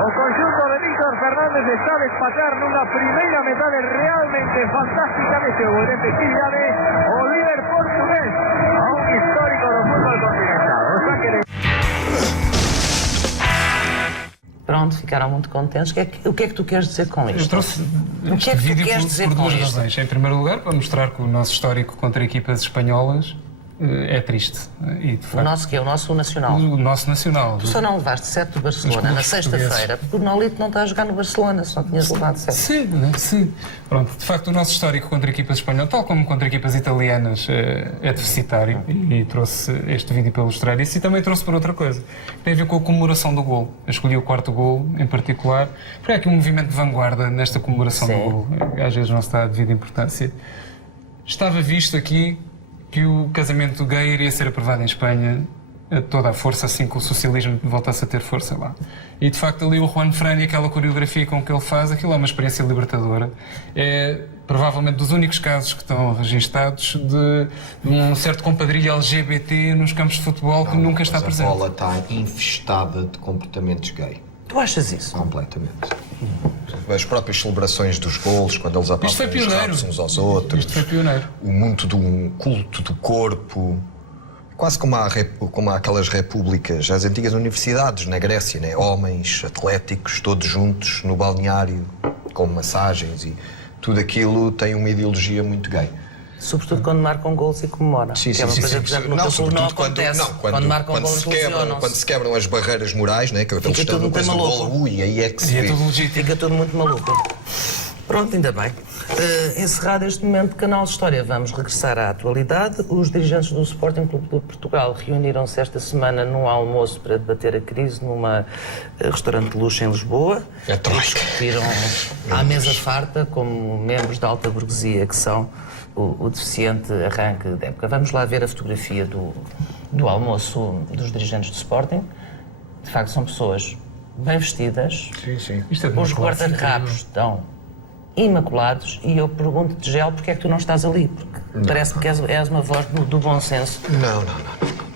O conjunto de Víctor Fernández está a despachar nunha primeira metade realmente fantástica de xogo de efectividade o líder portugués a un histórico do fútbol continental. Pronto, onde ficaram muito contentes. O que é que tu queres dizer com isto? Eu trouxe O que é que tu vídeo queres dizer por com duas isto? razões. Em primeiro lugar, para mostrar que o nosso histórico contra equipas espanholas é triste. E, de facto, O nosso que é? O nosso nacional. o nosso nacional. Tu só não levaste 7 do Barcelona na clubes sexta-feira, porque o Nolito não está a jogar no Barcelona, se não tinhas levado 7. Sim. Pronto, de facto, o nosso histórico contra equipas espanholas, tal como contra equipas italianas, é deficitário. E trouxe este vídeo para ilustrar isso. E também trouxe por outra coisa. Tem a ver com a comemoração do gol. Eu escolhi o quarto gol em particular, porque há aqui um movimento de vanguarda nesta comemoração do gol. Às vezes não se dá a devida importância. Estava visto aqui que o casamento gay iria ser aprovado em Espanha a toda a força, assim que o socialismo voltasse a ter força lá. E de facto ali o Juan Fran e aquela coreografia com que ele faz, aquilo é uma experiência libertadora. É provavelmente dos únicos casos que estão registados de um certo compadrio LGBT nos campos de futebol que nunca está presente. A bola está infestada de comportamentos gay. Tu achas isso? Completamente. As próprias celebrações dos golos, quando eles apontam os rabos uns aos outros. Isto foi pioneiro. O muito do culto do corpo. Quase como aquelas repúblicas, as antigas universidades na Grécia, né? Homens atléticos, todos juntos no balneário, com massagens e tudo aquilo tem uma ideologia muito gay. Sobretudo quando marcam gols e comemoram. Sim, que é uma coisa que, por exemplo, no teu clube não acontece. Quando marcam gols, quando se quebram as barreiras morais, né? Que eles estão depois do golo, e aí é que se vê. Fica tudo muito maluco. Pronto, ainda bem. Encerrado este momento de Canal de História, vamos regressar à atualidade. Os dirigentes do Sporting Clube de Portugal reuniram-se esta semana num almoço para debater a crise numa restaurante de luxo em Lisboa. É troika. Discutiram à mesa farta, como membros da alta burguesia que são, o deficiente arranque da época. Vamos lá ver a fotografia do almoço dos dirigentes do Sporting. De facto, são pessoas bem vestidas. Sim. Os guarda-rapos estão imaculados e eu pergunto-te, Gel, porque é que tu não estás ali? Porque parece-me que és uma voz do bom senso.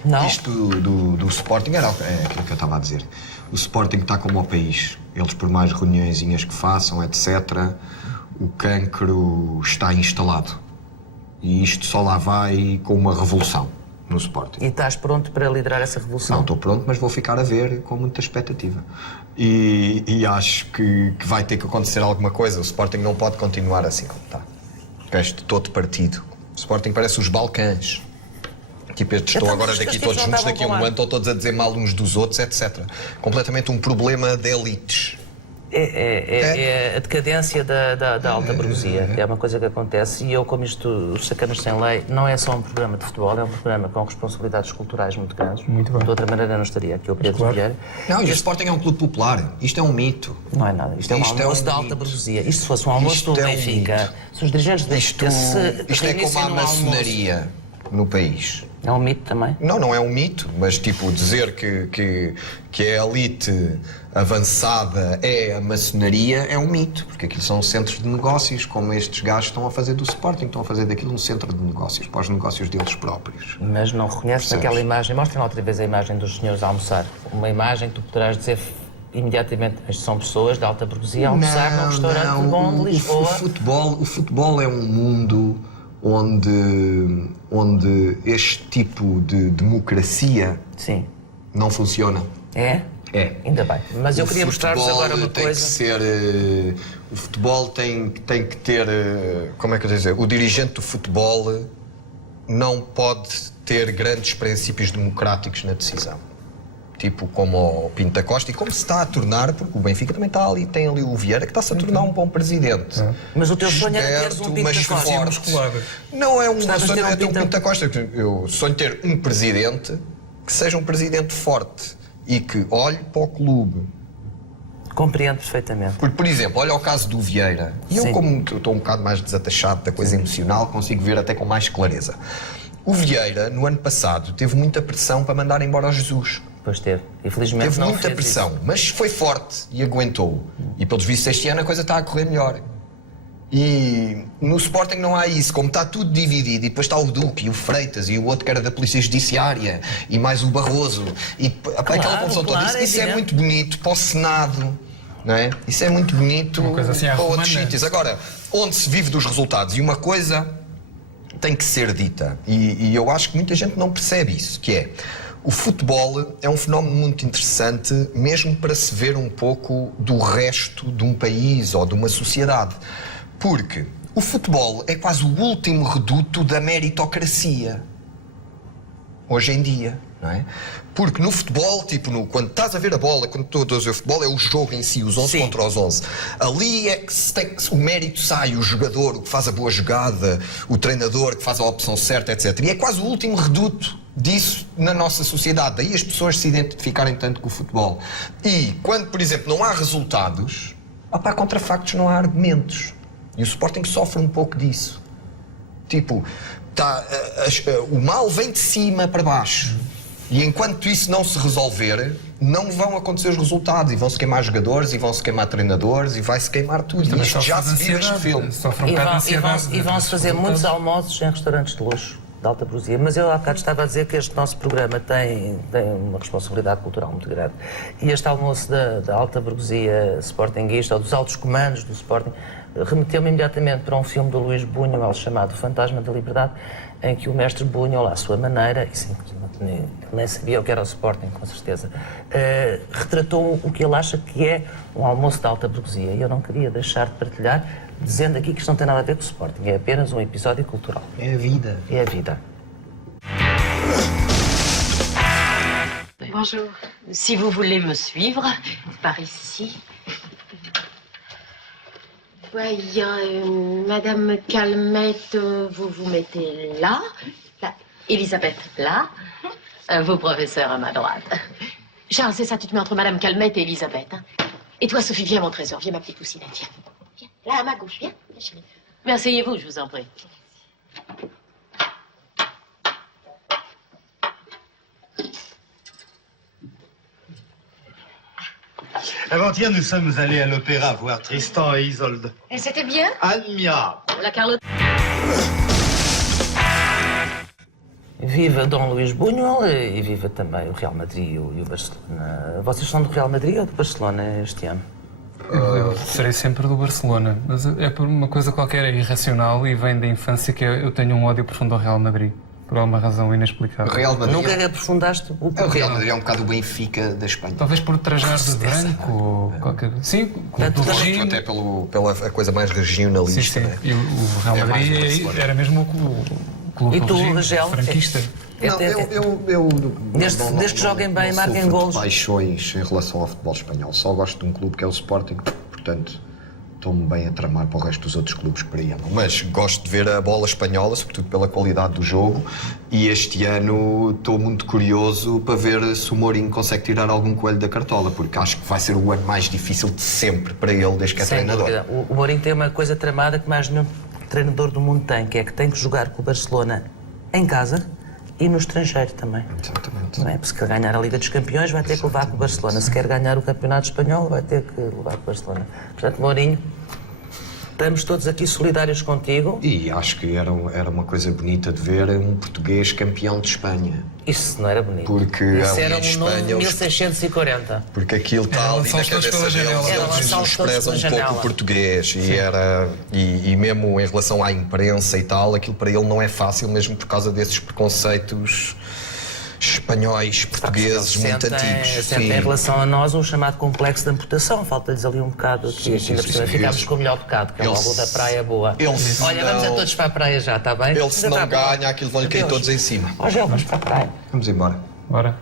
Não? Isto do Sporting é aquilo que eu estava a dizer. O Sporting está como o país. Eles, por mais reuniõezinhas que façam, etc., o cancro está instalado. E isto só lá vai com uma revolução no Sporting. E estás pronto para liderar essa revolução? Não estou pronto, mas vou ficar a ver com muita expectativa. E acho que vai ter que acontecer alguma coisa. O Sporting não pode continuar assim como está. Este todo partido. O Sporting parece os Balcãs. Tipo, estes estão agora daqui todos juntos, daqui a um ano estão todos a dizer mal uns dos outros, etc. Completamente um problema de elites. É a decadência da alta burguesia. É uma coisa que acontece e eu, como isto, os Sacanas Sem Lei, não é só um programa de futebol, é um programa com responsabilidades culturais muito grandes. Muito bem. De outra maneira não estaria aqui o Pedro Vieira. Não, e o Sporting é um clube popular. Isto é um mito. Não é nada. Isto é um almoço da alta burguesia. Isto se fosse um almoço do Benfica, se os dirigentes do Benfica isto é como a maçonaria no país. É um mito também? Não é um mito, mas tipo, dizer que a elite avançada é a maçonaria é um mito, porque aquilo são centros de negócios, como estes gajos estão a fazer do Sporting, estão a fazer daquilo um centro de negócios, para os negócios deles próprios. Mas não reconheces aquela imagem? Mostrem outra vez a imagem dos senhores a almoçar. Uma imagem que tu poderás dizer imediatamente, estas são pessoas da alta burguesia a almoçar num restaurante bom de Lisboa. O futebol é um mundo onde este tipo de democracia não funciona. É? É. Ainda bem. Mas eu queria mostrar-vos agora uma tem coisa. Que ser, o futebol tem que ter. Como é que eu dizer? O dirigente do futebol não pode ter grandes princípios democráticos na decisão. Tipo como o Pinto da Costa, e como se está a tornar, porque o Benfica também está ali, tem ali o Vieira, que está-se a tornar um bom presidente. Mas o teu sonho era teres um Pinto da Costa. Não é um sonho, é ter um Pinto da Costa. Eu sonho ter um presidente que seja um presidente forte e que olhe para o clube. Compreendo perfeitamente. Porque, por exemplo, olha o caso do Vieira. E eu, como estou um bocado mais desatachado da coisa emocional, consigo ver até com mais clareza. O Vieira, no ano passado, teve muita pressão para mandar embora o Jesus. Pois teve. Infelizmente teve não muita pressão, isso. Mas foi forte e aguentou. E pelos vistos este ano a coisa está a correr melhor. E no Sporting não há isso, como está tudo dividido, e depois está o Duque e o Freitas e o outro que era da Polícia Judiciária e mais o Barroso e aquela confusão toda. Isso é muito bonito para o Senado, não é? Isso é muito bonito assim para outros sítios. Agora, onde se vive dos resultados, e uma coisa tem que ser dita, e eu acho que muita gente não percebe isso, que é O futebol é um fenómeno muito interessante, mesmo para se ver um pouco do resto de um país ou de uma sociedade. Porque o futebol é quase o último reduto da meritocracia. Hoje em dia, não é? Porque no futebol, tipo, quando estás a ver a bola, quando estou a ver o futebol, é o jogo em si, os 11 contra os 11. Ali é que o mérito sai, o jogador, o que faz a boa jogada, o treinador que faz a opção certa, etc. E é quase o último reduto disso na nossa sociedade. Daí as pessoas se identificarem tanto com o futebol. E quando, por exemplo, não há resultados, contra factos não há argumentos. E o Sporting sofre um pouco disso. Tipo, o mal vem de cima para baixo. E enquanto isso não se resolver, não vão acontecer os resultados. E vão-se queimar jogadores, e vão-se queimar treinadores, e vai-se queimar tudo. E isto já se viu neste filme. E vão-se fazer muitos almoços em restaurantes de luxo, de alta burguesia. Mas eu há bocado estava a dizer que este nosso programa tem uma responsabilidade cultural muito grande. E este almoço da alta burguesia sportinguista, ou dos altos comandos do Sporting, remeteu-me imediatamente para um filme do Luís Buñuel chamado Fantasma da Liberdade, em que o mestre Buñuel, à sua maneira, e sim, ele nem sabia o que era o Sporting, com certeza, retratou o que ele acha que é um almoço de alta burguesia. E eu não queria deixar de partilhar, dizendo aqui que isto não tem nada a ver com o Sporting, é apenas um episódio cultural. É a vida. É a vida. Bonjour. Si vous voulez me suivre, par ici. Voyons, Madame Calmette, vous vous mettez là. Elisabeth, là. Vos professeurs à ma droite. Charles, c'est ça, tu te mets entre Madame Calmette et Elisabeth. Hein. Et toi, Sophie, viens, mon trésor. Viens, ma petite poucinette, viens. Viens, là, à ma gauche, viens, chérie. Mais asseyez-vous, je vous en prie. Avant-hier, nous sommes allés à l'opéra voir Tristan et Isolde. Et c'était bien? Admirable. La Carlotte. Viva Dom Luís Buñuel e viva também o Real Madrid e o Barcelona. Vocês são do Real Madrid ou do Barcelona este ano? Eu serei sempre do Barcelona, mas é por uma coisa qualquer, é irracional e vem da infância que eu tenho um ódio profundo ao Real Madrid. Por alguma razão inexplicável. Real Madrid nunca aprofundaste o porquê? O Real Madrid é um bocado o Benfica da Espanha. Talvez por trajar de branco ou qualquer... Sim, do regime. Até pela coisa mais regionalista. Sim, sim. Né? E o Real Madrid era mesmo o clube do regime, franquista. Desde que joguem bem, marquem golos. Não paixões em relação ao futebol espanhol. Só gosto de um clube que é o Sporting, portanto... Estou-me bem a tramar para o resto dos outros clubes que por aí andam. Mas gosto de ver a bola espanhola, sobretudo pela qualidade do jogo. E este ano estou muito curioso para ver se o Mourinho consegue tirar algum coelho da cartola, porque acho que vai ser o ano mais difícil de sempre para ele, desde que é treinador. O Mourinho tem uma coisa tramada que mais nenhum treinador do mundo tem, que é que tem que jogar com o Barcelona em casa e no estrangeiro também. Exatamente. Não é? Porque se quer ganhar a Liga dos Campeões vai ter que levar com o Barcelona. Se quer ganhar o Campeonato Espanhol vai ter que levar com o Barcelona. Portanto, Mourinho, estamos todos aqui solidários contigo. E acho que era uma coisa bonita de ver um português campeão de Espanha. Isso não era bonito. Porque isso era um novo 1640. Porque aquilo está ali na cabeça deles. Eles desprezam um pouco o português. E mesmo em relação à imprensa e tal, aquilo para ele não é fácil, mesmo por causa desses preconceitos espanhóis, portugueses, muito antigos. Em relação a nós, o chamado complexo de amputação. Falta-lhes ali um bocado aqui. Ficámos com o melhor bocado, que é logo da praia boa. Olha, vamos a todos para a praia já, está bem? Ele se não ganha, aquilo vão-lhe cair todos em cima. Ó, Gel, vamos para a praia. Vamos embora. Bora.